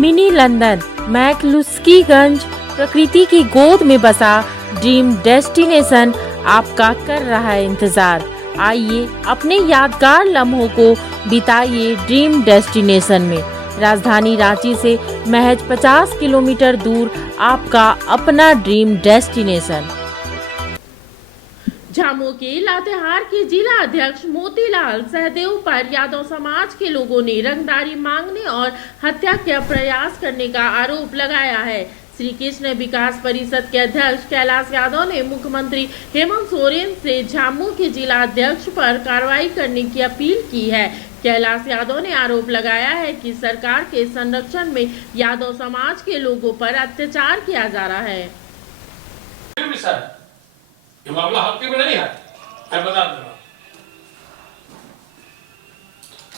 Mini London McCluskieganj प्रकृति की गोद में बसा ड्रीम डेस्टिनेशन आपका कर रहा है इंतजार। आइए अपने यादगार लम्हों को बिताइए ड्रीम डेस्टिनेशन में। राजधानी रांची से महज 50 किलोमीटर दूर आपका अपना ड्रीम डेस्टिनेशन। झामू के लातेहार के जिला अध्यक्ष मोतीलाल सहदेव पर यादव समाज के लोगों ने रंगदारी मांगने और हत्या का प्रयास करने का आरोप लगाया है। श्री कृष्ण विकास परिषद के अध्यक्ष कैलाश यादव ने मुख्यमंत्री हेमंत सोरेन से झामू के जिला अध्यक्ष पर कार्रवाई करने की अपील की है। कैलाश यादव ने आरोप लगाया है कि सरकार के संरक्षण में यादव समाज के लोगों पर अत्याचार किया जा रहा है। ये मामला हफ्ते में नहीं है, मैं बता दूंगा।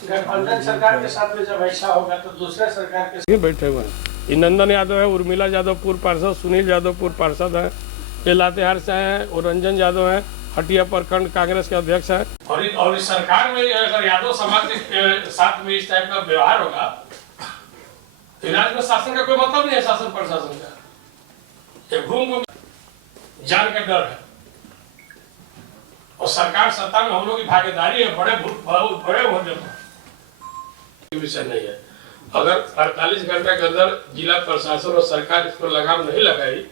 गठबंधन सरकार के साथ में जब ऐसा होगा तो दूसरे सरकार के साथ बैठे हुए हैं। नंदन यादव है, उर्मिला यादव पूर्व पार्षद, सुनील यादव पूर्व पार्षद है, ये लातेहार से हैं, और रंजन यादव है, हटिया प्रखंड कांग्रेस के अध्यक्ष हैं। और इस सरकार में अगर यादव समाज के साथ में इस टाइप का व्यवहार होगा तो राज्य में शासन का कोई मतलब नहीं है। शासन प्रशासन का ये घूम जान का डर है, और सरकार सत्ता में हम लोग की भागीदारी है बड़े होने पर विषय नहीं है। अगर 48 घंटे के अंदर जिला प्रशासन और सरकार इस पर लगाम नहीं लगाई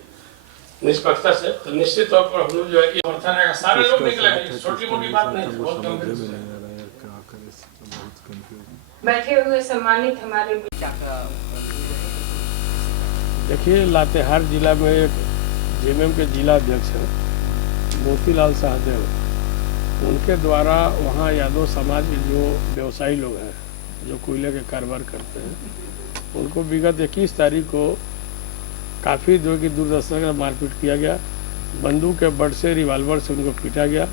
निष्पक्षता से, तो निश्चित तौर पर हम लोग जो है कि समर्थन है, सारे लोग निकलेंगे। छोटी मोटी बात नहीं, बहुत गंभीर। बैठे हुए सम्मानित हमारे देखिए, लातेहार जिला में एक जेएमएम के जिला अध्यक्ष हैं मोतीलाल सहदेव, उनके द्वारा वहाँ यादव समाज के जो व्यवसायी लोग हैं जो कोयले के कारोबार करते हैं, उनको विगत 21 तारीख को काफ़ी जो कि दुर्दशा का मारपीट किया गया। बंदूक के बट से, रिवाल्वर से उनको पीटा गया।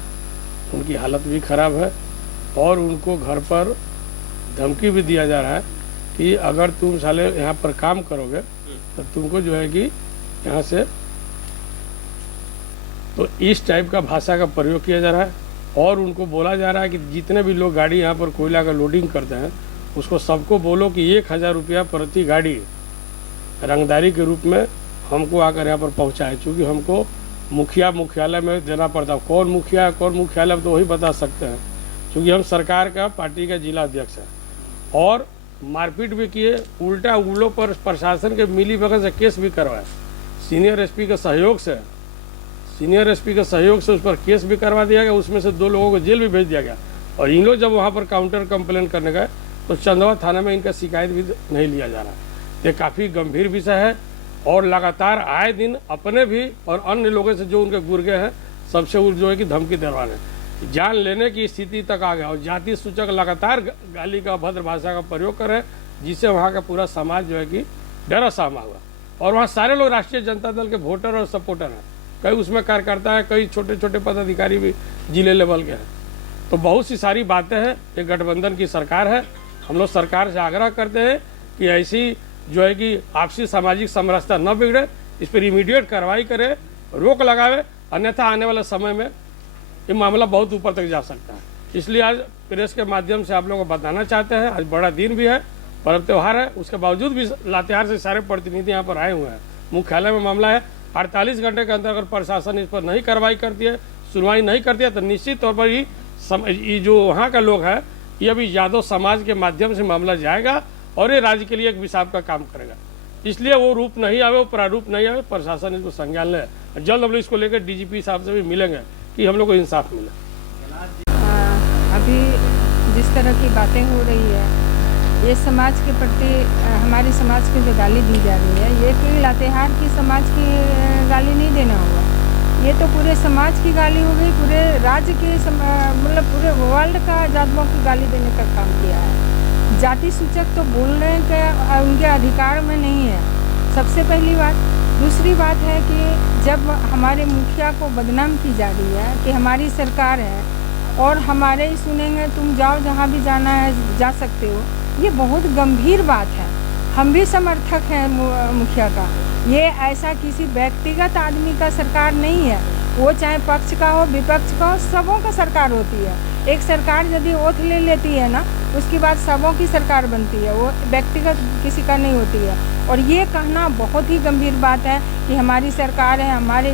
उनकी हालत भी ख़राब है, और उनको घर पर धमकी भी दिया जा रहा है कि अगर तुम साले यहाँ पर काम करोगे तो तुमको जो है कि यहाँ से, तो इस टाइप का भाषा का प्रयोग किया जा रहा है। और उनको बोला जा रहा है कि जितने भी लोग गाड़ी यहाँ पर कोयला का लोडिंग करते हैं उसको सबको बोलो कि 1000 रुपया प्रति गाड़ी रंगदारी के रूप में हमको आकर यहाँ पर पहुँचाए, चूँकि हमको मुखियालय में देना पड़ता है। कौन मुखिया है कौन मुख्यालय तो वही बता सकते हैं, क्योंकि हम सरकार का पार्टी का जिला अध्यक्ष हैं। और मारपीट भी किए, उल्टा उन पर प्रशासन के मिली भगत से केस भी करवाए। सीनियर एसपी के सहयोग से उस पर केस भी करवा दिया गया। उसमें से 2 लोगों को जेल भी भेज दिया गया। और इन लोग जब वहाँ पर काउंटर कंप्लेन करने गए तो चंदवा थाना में इनका शिकायत भी नहीं लिया जा रहा है। ये काफ़ी गंभीर विषय है, और लगातार आए दिन अपने भी और अन्य लोगों से जो उनके गुर्गे हैं सबसे वो जो है कि धमकी दरवाने, जान लेने की स्थिति तक आ गया। और जाति सूचक लगातार गाली का अभद्र भाषा का प्रयोग कर रहे हैं, जिससे वहाँ का पूरा समाज जो है कि डरा सहमा हुआ। और वहाँ सारे लोग राष्ट्रीय जनता दल के वोटर और सपोर्टर हैं, कई उसमें कार्यकर्ता है, कई छोटे छोटे पदाधिकारी भी जिले लेवल के हैं। तो बहुत सी सारी बातें हैं। ये गठबंधन की सरकार है। हम लोग सरकार से आग्रह करते हैं कि ऐसी जो है कि आपसी सामाजिक समरसता न बिगड़े, इस पर इमीडिएट कार्रवाई करे, रोक लगावे, अन्यथा आने वाले समय में ये मामला बहुत ऊपर तक जा सकता है। इसलिए आज प्रेस के माध्यम से आप लोगों को बताना चाहते हैं, आज बड़ा दिन भी है, पर्व त्यौहार है, उसके बावजूद भी लातेहार से सारे प्रतिनिधि यहाँ पर आए हुए हैं। मुख्यालय में मामला है। 48 घंटे के अंदर अगर प्रशासन इस पर नहीं कार्रवाई करती है, सुनवाई नहीं करती है, तो निश्चित तौर पर ये जो वहाँ का लोग है, ये अभी यादव समाज के माध्यम से मामला जाएगा और ये राज्य के लिए एक विषाद का काम करेगा। इसलिए वो रूप नहीं आवे, वो प्रारूप नहीं आवे, प्रशासन इसको संज्ञान ले। जल्द हम लोग इसको लेकर डीजीपी साहब से भी मिलेंगे कि हम लोग को इंसाफ मिले। अभी जिस तरह की बातें हो रही है, ये समाज के प्रति हमारे समाज को जो गाली दी जा रही है, ये कि लातेहार की समाज की गाली नहीं देना होगा, ये तो पूरे समाज की गाली हो गई, पूरे राज्य के मतलब पूरे वर्ल्ड का जातों की गाली देने का काम किया है। जाति सूचक तो बोलने के उनके अधिकार में नहीं है, सबसे पहली बात। दूसरी बात है कि जब हमारे मुखिया को बदनाम की जा रही है कि हमारी सरकार है और हमारे ही सुनेंगे, तुम जाओ जहाँ भी जाना है जा सकते हो, ये बहुत गंभीर बात है। हम भी समर्थक हैं मुखिया का। ये ऐसा किसी व्यक्तिगत आदमी का सरकार नहीं है, वो चाहे पक्ष का हो विपक्ष का हो, सबों का सरकार होती है। एक सरकार यदि ओथ ले लेती है ना, उसके बाद सबों की सरकार बनती है, वो व्यक्तिगत किसी का नहीं होती है। और ये कहना बहुत ही गंभीर बात है कि हमारी सरकार है, हमारी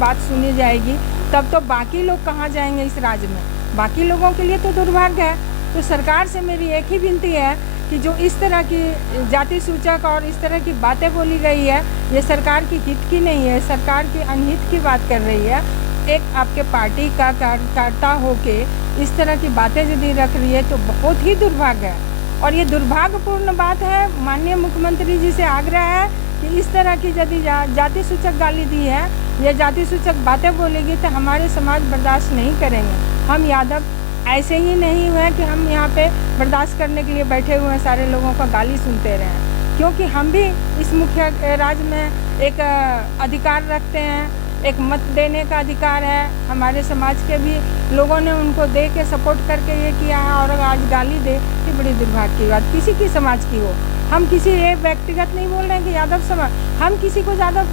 बात सुनी जाएगी, तब तो बाकी लोग कहाँ जाएंगे इस राज्य में? बाकी लोगों के लिए तो दुर्भाग्य है। तो सरकार से मेरी एक ही विनती है कि जो इस तरह की जाति सूचक और इस तरह की बातें बोली गई है, ये सरकार की हित की नहीं है, सरकार की अनहित की बात कर रही है। एक आपके पार्टी का कार्यकर्ता होके इस तरह की बातें यदि रख रही है तो बहुत ही दुर्भाग्य है। और ये दुर्भाग्यपूर्ण बात है। माननीय मुख्यमंत्री जी से आग्रह है कि इस तरह की यदि जाति सूचक गाली दी है या जाति सूचक बातें बोलेगी तो हमारे समाज बर्दाश्त नहीं करेंगे। हम यादव ऐसे ही नहीं हुए कि हम यहाँ पे बर्दाश्त करने के लिए बैठे हुए हैं, सारे लोगों का गाली सुनते रहें, क्योंकि हम भी इस मुख्य राज्य में एक अधिकार रखते हैं, एक मत देने का अधिकार है। हमारे समाज के भी लोगों ने उनको दे के सपोर्ट करके ये किया है, और आज गाली दे कि बड़ी दुर्भाग्य की बात, किसी की समाज की हो। हम किसी एक व्यक्तिगत नहीं बोल रहे हैं कि यादव समाज, हम किसी को यादव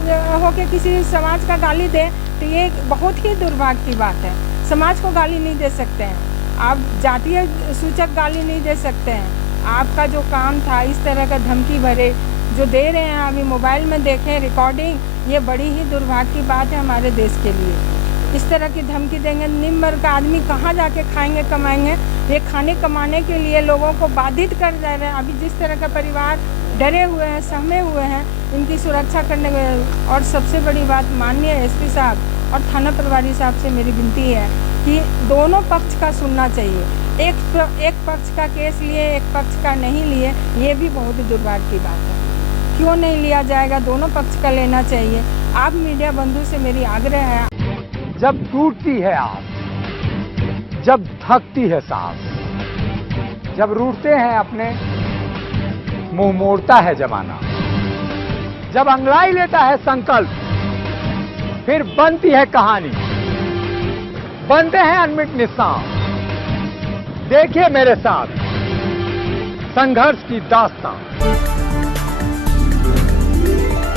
होके किसी समाज का गाली दें तो ये बहुत ही दुर्भाग्य की बात है। समाज को गाली नहीं दे सकते हैं आप, जातीय सूचक गाली नहीं दे सकते हैं। आपका जो काम था इस तरह का धमकी भरे जो दे रहे हैं, अभी मोबाइल में देखें रिकॉर्डिंग, ये बड़ी ही दुर्भाग्य की बात है हमारे देश के लिए। इस तरह की धमकी देंगे, निम्न वर्ग का आदमी कहाँ जाके खाएंगे कमाएंगे? ये खाने कमाने के लिए लोगों को बाधित कर जा रहे हैं। अभी जिस तरह का परिवार डरे हुए हैं, सहमे हुए हैं, इनकी सुरक्षा करने के। और सबसे बड़ी बात, माननीय एसपी साहब और थाना प्रभारी साहब से मेरी विनती है कि दोनों पक्ष का सुनना चाहिए। एक पक्ष का केस लिए, एक पक्ष का नहीं लिए, ये भी बहुत दुर्भाग्य की बात है। क्यों नहीं लिया जाएगा? दोनों पक्ष का लेना चाहिए। आप मीडिया बंधु से मेरी आग्रह है, जब टूटती है आस, जब थकती है सांस, जब रूठते हैं अपने, मुंह मोड़ता है जमाना, जब अंगड़ाई लेता है संकल्प, फिर बनती है कहानी, बनते हैं अनमिट निशान। देखिए मेरे साथ संघर्ष की दास्तां।